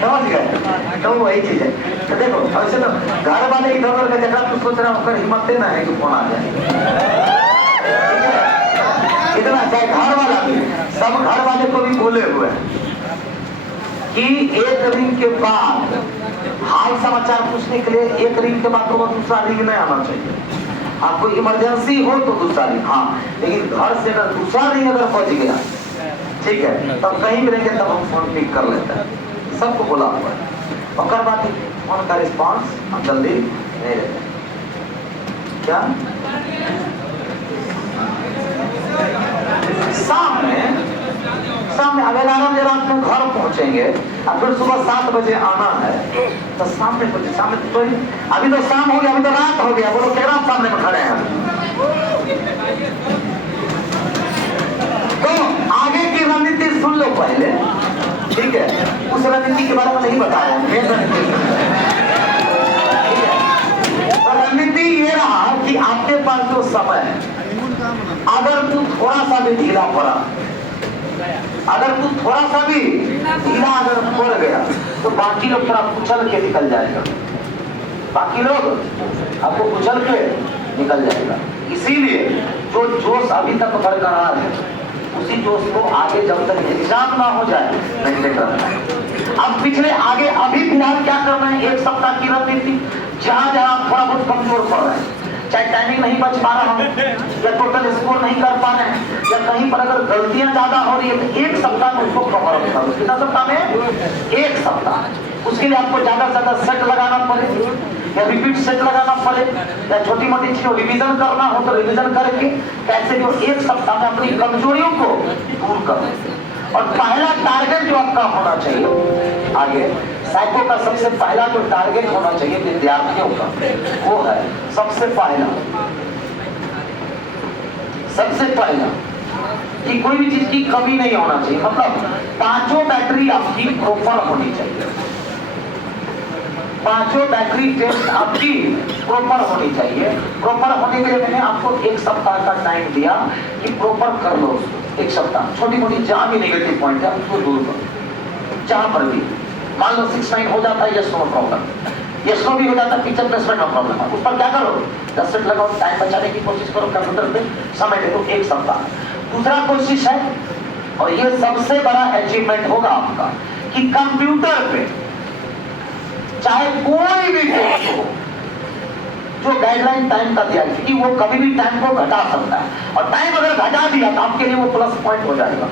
समझ गए? तो वही चीज है। तो देखो ऐसे तो घर वाले इधर उधर का जगह तो सोच रहा हूँ हिम्मत ना है कि फोन आ जाए, इतना चाहे घर वाला भी, सब घर वाले को भी बोले हुए हैं कि एक रिंग के बाद हाल समाचार पूछने के लिए एक रिंग के बाद तो दूसरा रिंग नहीं आना चाहिए। आपको इमरजेंसी हो तो दूसरा रिंग, हाँ, लेकिन घर से अगर दूसरा रिंग अगर बच गया, ठीक है, तब कहीं भी रहेंगे तब हम फोन पिक कर लेते हैं, सबको बोला हुआ है। और बाद फोन का रिस्पॉन्स हम जल्दी नहीं लेते। क्या शाम में अगर 11 बजे रात में घर पहुंचेंगे और फिर सुबह 7 बजे आना है तो सामने तो अभी तो शाम हो गया, अभी तो रात हो गया, बोलो क्या सामने में खड़े हैं। तो आगे की रणनीति सुन लो पहले, ठीक है, उस रणनीति के बारे में नहीं बताया, मेन रणनीति ये रहा कि आपके पास जो समय है, अगर तू थोड़ा सा भी ढीला पड़ा, अगर तू थोड़ा सा भी ढीला अगर पड़ गया तो बाकी लोग थोड़ा कुचल के निकल जाएगा, बाकी लोग आपको कुचल के निकल जाएगा। इसीलिए जो जोश अभी तक बरकरार है उसी जोश को आगे जब तक एग्जाम ना हो जाए नहीं करना है। अब पिछले आगे अभी फिलहाल क्या करना है, एक सप्ताह की रणनीति, जहां जहां थोड़ा बहुत कमजोर पड़ रहा है, चाहे टाइमिंग नहीं बच पा रहा हूं या टोटल स्कोर नहीं कर पा रहे हैं या कहीं पर अगर गलतियां ज्यादा हो रही है तो एक सप्ताह में उसको कवर अप करो। कितना सप्ताह में? एक सप्ताह। उसके लिए आपको ज्यादा से ज्यादा सेट लगाना पड़े या रिपीट सेट लगाना पड़े या छोटी मोटी चीजों रिवीजन करना हो तो रिवीजन करके कैसे जो एक सप्ताह में अपनी कमजोरियों को दूर करो। और पहला टारगेट जो आपका होना चाहिए आगे साइको का सबसे पहला जो टारगेट होना चाहिए विद्यार्थियों का, वो है सबसे पहला कि कोई भी चीज की कमी नहीं होना चाहिए, मतलब पांचों बैटरी आपकी प्रॉपर होनी चाहिए, पांचों बैटरी टेस्ट आपकी प्रॉपर होनी चाहिए। प्रॉपर होने के लिए मैंने आपको एक सप्ताह का टाइम दिया कि प्रॉपर कर लो उसको। एक सप्ताह छोटी मोटी जहां भी नेगेटिव पॉइंट है उसको दूर करो। जहां पर भी मान लो 6-9 हो जाता है, yes no problem, yes no भी हो जाता है, पिक्चर प्लेसमेंट में प्रॉब्लम है, उस पर क्या करो 10 मिनट लगाओ, टाइम बचाने की कोशिश करो, कंप्यूटर पे समय दे दो एक सप्ताह। दूसरा कोशिश है, और ये सबसे बड़ा अचीवमेंट होगा आपका, कि कंप्यूटर पे चाहे कोई भी टेस्ट हो जो गाइडलाइन टाइम का दिया, क्योंकि वो कभी भी टाइम को घटा सकता है, और टाइम अगर घटा दिया तो आपके लिए वो प्लस पॉइंट हो जाएगा।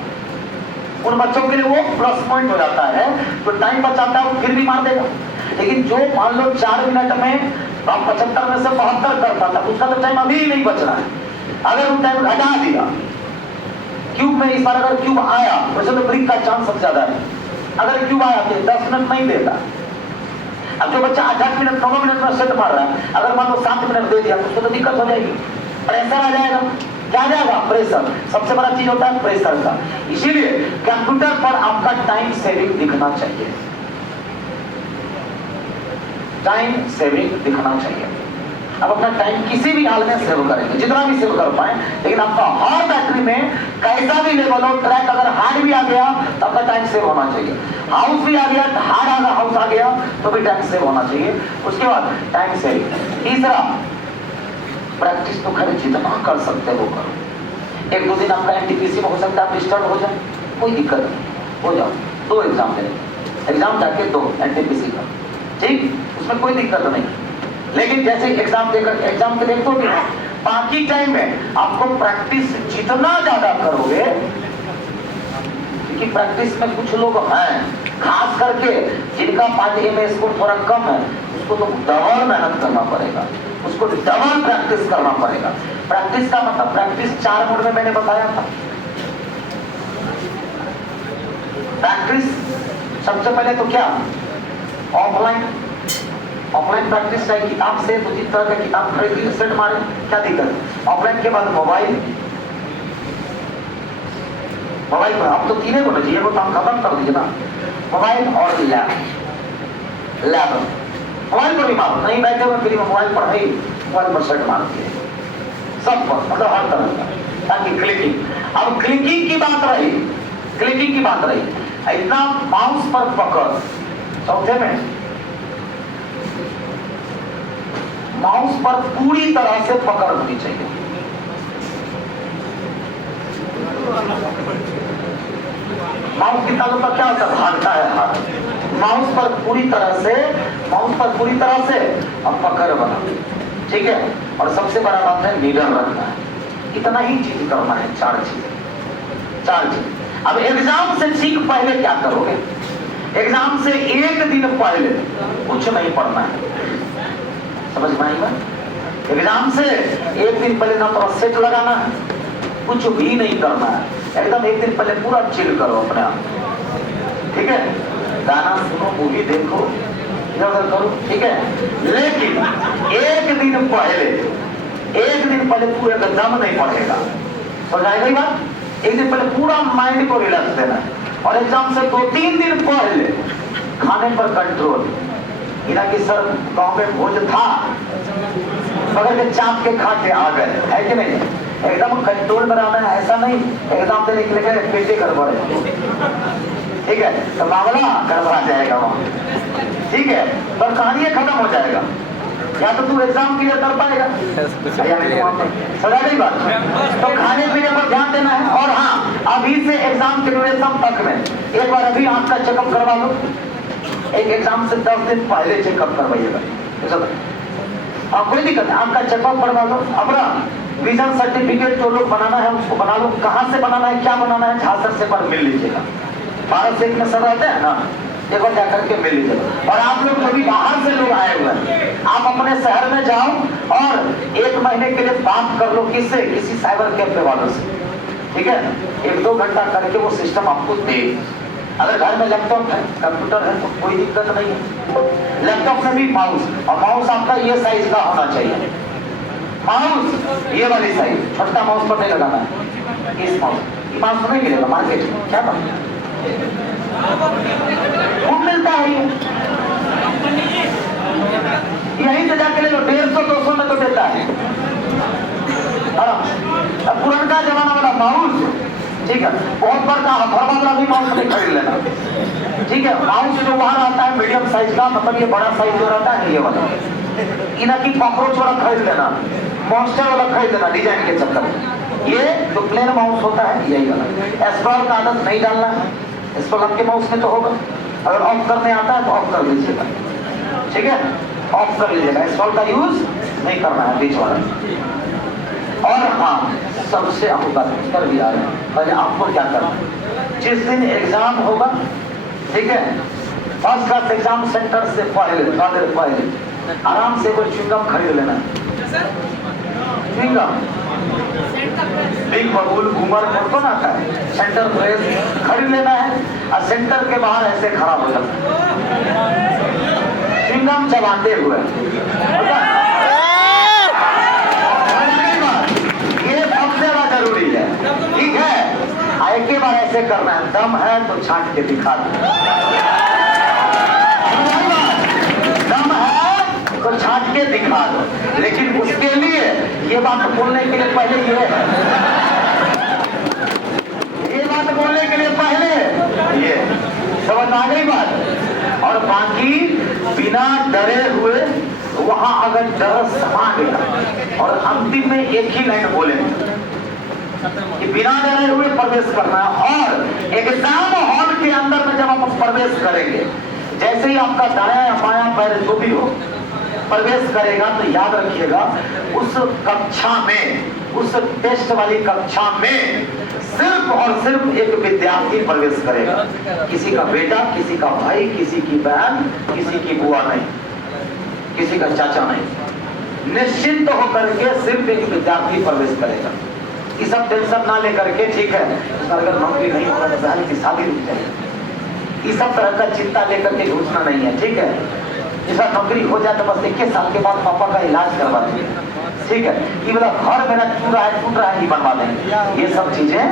उन बच्चों के लिए वो प्लस पॉइंट हो जाता है, तो टाइम बचाता है वो फिर भी मार देगा। लेकिन जो मान लो 4 मिनट में आप 75 में से 72 कर पाता, उसका तो टाइम अभी नहीं बच रहा है। अगर वो टाइम घटा दिया, क्यूब में इस बार अगर क्यूब आया, वैसे तो ब्रिक का चांस सबसे ज्यादा है, अगर क्यूब आया तो 10 मिनट नहीं देता। अब जो बच्चा 8 मिनट 9 मिनट में सेट मार रहा है, अगर मान लो 7 मिनट दे दिया तो उसको तो दिक्कत हो जाएगी, प्रेशर आ जाएगा। क्या जाएगा? प्रेशर। सबसे बड़ा चीज होता है प्रेशर का। इसीलिए कंप्यूटर पर आपका टाइम सेविंग दिखना चाहिए, टाइम सेविंग दिखना चाहिए। अब अपना टाइम किसी भी हाल में सेव करेंगे, जितना भी सेव कर पाए, लेकिन आपका हर बैटरी में कैसा भी लेवल हो, ट्रैक अगर हार्ड भी आ गया तो आपका टाइम सेव होना चाहिए, हाउस भी आ गया, हार्ड हाउस आ गया तो भी टाइम सेव होना चाहिए। उसके बाद टाइम सेविंग। तीसरा, प्रैक्टिस तो खैर जितना कर सकते हो करो। 1-2 दिन आपका एनटीपीसी में हो सकता है आप डिस्टर्ब हो जाए, कोई दिक्कत नहीं, हो जाओ 2 एग्जाम दे, एग्जाम जाके 2 एनटीपीसी का, ठीक, उसमें कोई दिक्कत नहीं। लेकिन जैसे एग्जाम देकर एग्जाम के लिए तो भी बाकी टाइम में आपको प्रैक्टिस जितना ज्यादा करोगे, क्योंकि प्रैक्टिस में कुछ लोग हैं खास करके जिनका 5 में स्कोर थोड़ा कम है, उसको तो डबल मेहनत करना पड़ेगा, उसको डबल प्रैक्टिस करना पड़ेगा। प्रैक्टिस का मतलब प्रैक्टिस 4 मोड में मैंने बताया था। प्रैक्टिस सबसे पहले तो क्या, ऑफलाइन प्रैक्टिस चाहिए, किताब से 2-3 तरह का किताब खरीद लीजिए, सेट मारे, क्या दिक्कत। ऑफलाइन के बाद मोबाइल पर अब तो 3 को ना चाहिए, वो तो हम खत्म कर दीजिए ना, मोबाइल और लैब। मोबाइल पर भी मारो, नहीं बैठे हुए फ्री में मोबाइल पर है, मोबाइल पर सेट मार दिए सब पर, मतलब हर तरह का, ताकि क्लिकिंग। अब क्लिकिंग की बात रही, इतना माउस पर पकड़, चौथे में माउस पर पूरी तरह से पकड़ होनी चाहिए। माउस की ताकत का क्या होता है? भागता है हाथ। माउस पर पूरी तरह से अब पकड़ बना, ठीक है। और सबसे बड़ा बात है नीडर रखना है। इतना ही चीज करना है, चार चीज। अब एग्जाम से ठीक पहले क्या करोगे? एग्जाम से एक दिन पहले कुछ नहीं पढ़ना है, समझ में आएगा? एग्जाम से एक दिन पहले ना तो सेट लगाना है, कुछ भी नहीं करना है। एकदम एक दिन पहले पूरा चिल करो अपने आप, ठीक है। गाना सुनो, मूवी देखो, इधर करो, ठीक है। लेकिन एक दिन पहले तू एकदम नहीं पढ़ेगा, समझ आएगा ये बात? एक दिन पहले पूरा माइंड को रिलैक्स देना है। और एग्जाम से 2-3 दिन पहले खाने पर कंट्रोल। इना की सर गांव में भोज था, पकड़ के चाप के खा के आ गए, है कि नहीं? एकदम कंट्रोल में रहना है, ऐसा नहीं एग्जाम देने के लिए पेटे गड़बड़ है, ठीक है, तो मामला गड़बड़ा जाएगा वहां, ठीक है। पर कहानी खत्म हो जाएगा। या तो तू एग्जाम क्लियर कर पाएगा, समझा गई बात? तो खाने पीने पर ध्यान देना है। और हाँ, अभी से एग्जाम के ड्यूरेशन तक में एक बार अभी आंख का चेकअप करवा लो। एक एग्जाम से 10 दिन पहले चेकअप करवाइएगा, कोई दिक्कत नहीं, आंख का चेकअप करवा लो। अपना विजन सर्टिफिकेट जो लोग बनाना है उसको बना लो। कहाँ से बनाना है, क्या बनाना है, झांसर से पर मिल लीजिएगा। भारत से एक में सब रहते हैं ना, एक बार जाकर के मिल लीजिएगा। और आप लोग कभी बाहर से लोग आए हुए हैं, आप अपने शहर में जाओ और 1 महीने के लिए बात कर लो, किससे? किसी साइबर कैफे वालों से, ठीक है। 1-2 घंटा करके वो सिस्टम आपको दे। अगर घर में लैपटॉप है, कंप्यूटर है, तो कोई दिक्कत नहीं है। लैपटॉप में भी माउस, और माउस आपका ये साइज का होना चाहिए। माउस ये वाली साइज, छोटा माउस पर नहीं लगाना है। इस माउस नहीं मिलेगा मार्केट में, क्या बात? खूब मिलता है यहीं से जाके ले लो, 150-200 में तो देता है। अब पुराना जमाना वाला माउस, ठीक है, बहुत बड़ा वाला भी माउस नहीं खरीद लेना, ठीक है। माउस जो वहां रहता है मीडियम साइज का, मतलब ये बड़ा साइज जो रहता है ये वाला, इना की कॉकरोच वाला खरीद लेना, मॉन्स्टर वाला खरीद लेना डिजाइन के चक्कर में। ये जो प्लेन माउस होता है यही वाला। एस्क्रॉल का आदत नहीं डालना है, एस्क्रॉल आपके माउस में तो होगा, अगर ऑफ करने आता है तो ऑफ कर लीजिएगा, ठीक है, ऑफ कर लीजिएगा। एस्क्रॉल का यूज नहीं करना है बीच वाला। और हाँ, सबसे अहम बात कर भी आ रहे हैं, पहले आपको क्या करना है? जिस दिन एग्जाम होगा, ठीक है, फर्स्ट क्लास एग्जाम सेंटर से पहले आराम से कोई च्युइंगम खरीद लेना है। च्युइंगम बिग बबूल घूमर कौन आता है, सेंटर प्रेस खरीद लेना है और सेंटर के बाहर ऐसे खड़ा हो जाना है च्युइंगम चबाते हुए। ये सबसे ज्यादा जरूरी है, ठीक है। एक ही बार ऐसे करना है, दम है तो छांट के दिखा दो, दम है तो छांट के दिखा दो। लेकिन उसके लिए ये बात बोलने के लिए पहले ये बात बोलने के लिए पहले ये समझ आ गई बात। और बाकी बिना डरे हुए वहां अगर डर समा गया और अंतिम में एक ही लाइन बोलेंगे कि बिना डरे हुए प्रवेश करना है। और एग्जाम हॉल के अंदर में जब आप प्रवेश करेंगे, जैसे ही आपका दाया या बाया पैर जो भी हो प्रवेश करेगा, तो याद रखिएगा उस कक्षा में, उस टेस्ट वाली कक्षा में सिर्फ और सिर्फ एक विद्यार्थी प्रवेश करेगा। किसी का बेटा, किसी का भाई, किसी की बहन, किसी की बुआ नहीं, किसी का चाचा नहीं। निश्चिंत होकर के सिर्फ एक विद्यार्थी प्रवेश करेगा। ये सब टेंशन ना लेकर के, ठीक है, अगर नौकरी नहीं होगा तो बहन की शादी रुक जाएगी, इस सब तरह का चिंता लेकर के घुसना नहीं है, ठीक है। जैसा नौकरी हो जाए तो बस 21 साल के बाद पापा का इलाज करवा देंगे, ठीक है। ये बोला घर मेरा टूट रहा है ही बनवा देंगे, ये सब चीजें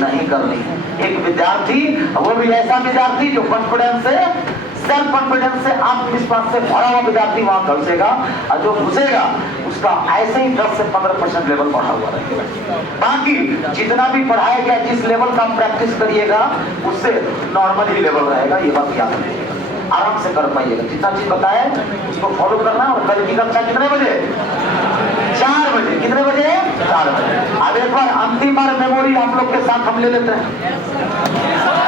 नहीं करनी। एक विद्यार्थी, वो भी ऐसा विद्यार्थी जो कॉन्फिडेंस से, सेल्फ कॉन्फिडेंस से, आत्मविश्वास से भरा हुआ विद्यार्थी वहां घुसेगा, और जो घुसेगा उसका ऐसे ही 10 से 15% लेवल बढ़ा हुआ रहेगा। बाकी जितना भी पढ़ाया गया, जिस लेवल का प्रैक्टिस करिएगा उससे नॉर्मल ही लेवल रहेगा, ये बात याद रखिएगा। आराम से कर पाइएगा। जितना चीज बताए उसको फॉलो करना। और कल की कक्षा कितने बजे? 4 बजे। कितने बजे? 4 बजे। अब एक बार अंतिम बार मेमोरी आप लोग के साथ हम ले लेते हैं।